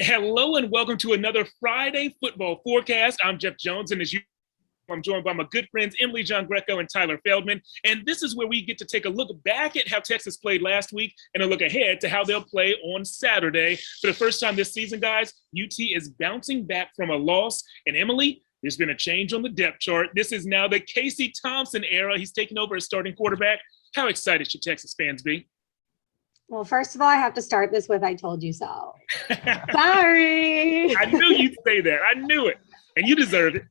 Hello and welcome to another Friday football forecast. I'm Jeff Jones, and I'm joined by my good friends Emily Giangreco and Tyler Feldman. And this is where we get to take a look back at how Texas played last week and a look ahead to how they'll play on Saturday. For the first time this season, guys, UT is bouncing back from a loss. And Emily, there's been a change on the depth chart. This is now the Casey Thompson era. He's taking over as starting quarterback. How excited should Texas fans be? Well, first of all, I have to start this with "I told you so." Sorry. I knew you'd say that. I knew it. And you deserve it.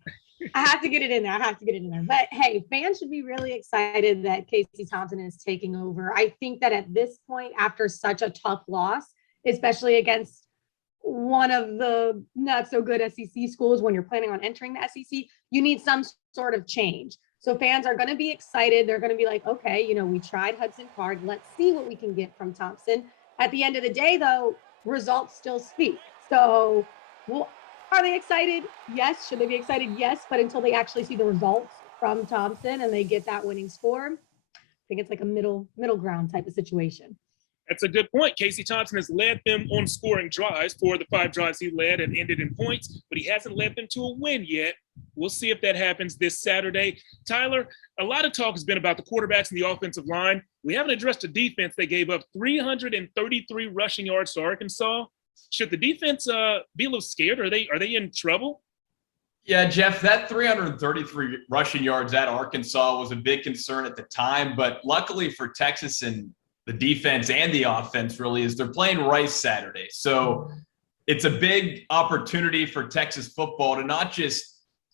I have to get it in there. But hey, fans should be really excited that Casey Thompson is taking over. I think that at this point, after such a tough loss, especially against one of the not so good SEC schools, when you're planning on entering the SEC, you need some sort of change. So fans are going to be excited. They're going to be like, okay, we tried Hudson Card. Let's see what we can get from Thompson. At the end of the day, though, results still speak. So, are they excited? Yes. Should they be excited? Yes. But until they actually see the results from Thompson and they get that winning score, I think it's like a middle ground type of situation. That's a good point. Casey Thompson has led them on scoring drives. 4 of the 5 drives he led and ended in points, but he hasn't led them to a win yet. We'll see if that happens this Saturday. Tyler, a lot of talk has been about the quarterbacks and the offensive line. We haven't addressed the defense. They gave up 333 rushing yards to Arkansas. Should the defense be a little scared? Are they in trouble? Yeah, Jeff, that 333 rushing yards at Arkansas was a big concern at the time, but luckily for Texas and the defense and the offense really is they're playing Rice Saturday. So it's a big opportunity for Texas football to not just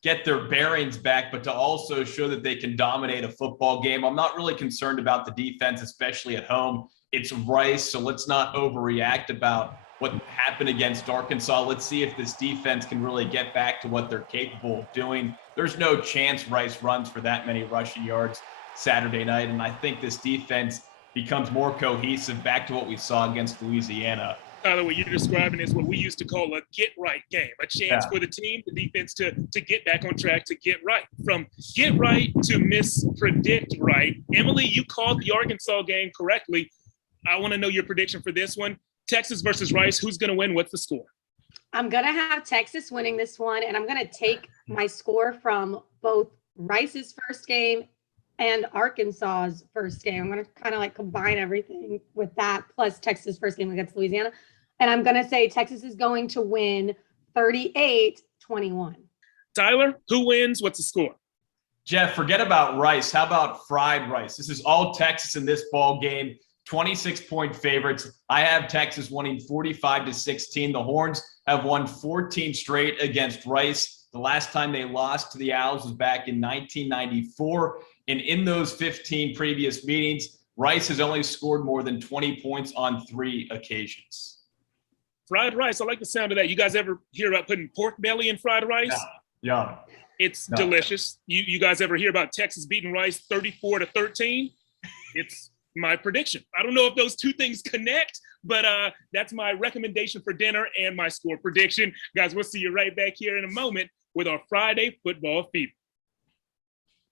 get their bearings back, but to also show that they can dominate a football game. I'm not really concerned about the defense, especially at home. It's Rice, so let's not overreact about what happened against Arkansas. Let's see if this defense can really get back to what they're capable of doing. There's no chance Rice runs for that many rushing yards Saturday night, and I think this defense becomes more cohesive back to what we saw against Louisiana. Tyler, what you're describing is what we used to call a get-right game, a chance for the team, the defense to get back on track, to get right. From get right to mispredict right. Emily, you called the Arkansas game correctly. I want to know your prediction for this one. Texas versus Rice, who's going to win? What's the score? I'm going to have Texas winning this one, and I'm going to take my score from both Rice's first game and Arkansas's first game. I'm going to kind of like combine everything with that, plus Texas' first game against Louisiana. And I'm going to say Texas is going to win 38-21. Tyler, who wins? What's the score? Jeff, forget about Rice. How about fried rice? This is all Texas in this ball game. 26-point favorites. I have Texas winning 45-16. The Horns have won 14 straight against Rice. The last time they lost to the Owls was back in 1994. And in those 15 previous meetings, Rice has only scored more than 20 points on 3 occasions. Fried rice. I like the sound of that. You guys ever hear about putting pork belly in fried rice? Yeah. It's delicious. You guys ever hear about Texas beating Rice 34-13? It's my prediction. I don't know if those two things connect, but that's my recommendation for dinner and my score prediction. Guys, we'll see you right back here in a moment with our Friday football fever.